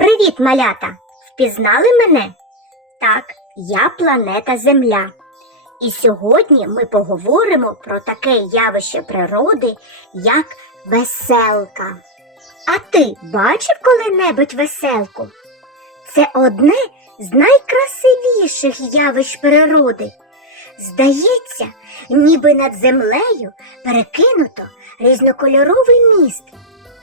Привіт, малята! Впізнали мене? Так, я планета Земля. І сьогодні ми поговоримо про таке явище природи, як веселка. А ти бачив коли-небудь веселку? Це одне з найкрасивіших явищ природи. Здається, ніби над землею перекинуто різнокольоровий міст.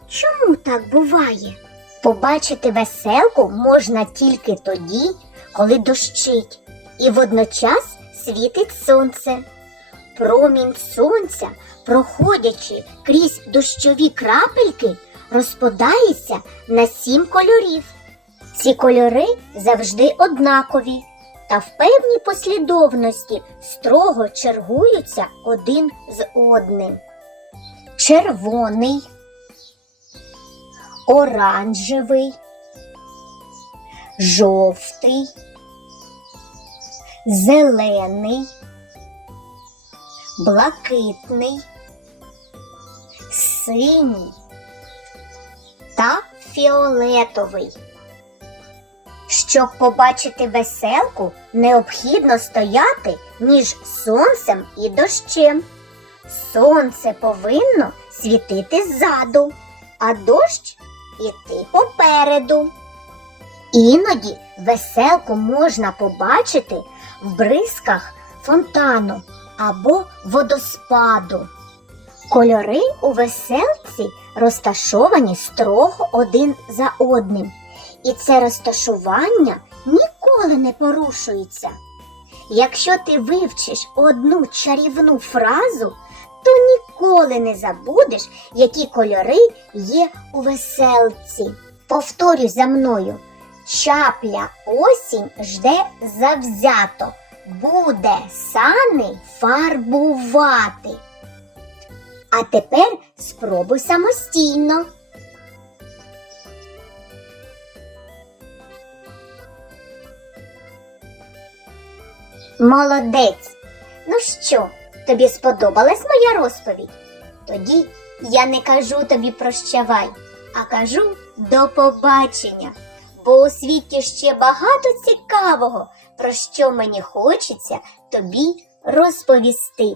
Чому так буває? Побачити веселку можна тільки тоді, коли дощить, і водночас світить сонце. Промінь сонця, проходячи крізь дощові крапельки, розпадається на сім кольорів. Ці кольори завжди однакові та в певній послідовності строго чергуються один з одним. Червоний, оранжевий, жовтий, зелений, блакитний, синій та фіолетовий. Щоб побачити веселку, необхідно стояти між сонцем і дощем. Сонце повинно світити ззаду, а дощ іти попереду. Іноді веселку можна побачити в бризках фонтану або водоспаду. Кольори у веселці розташовані строго один за одним, і це розташування ніколи не порушується. Якщо ти вивчиш одну чарівну фразу, то ніколи не забудеш, які кольори є у веселці. Повторюй за мною. Чапля осінь жде завзято, буде сани фарбувати. А тепер спробуй самостійно. Молодець. Ну що, тобі сподобалась моя розповідь? Тоді я не кажу тобі прощавай, а кажу до побачення. Бо у світі ще багато цікавого, про що мені хочеться тобі розповісти.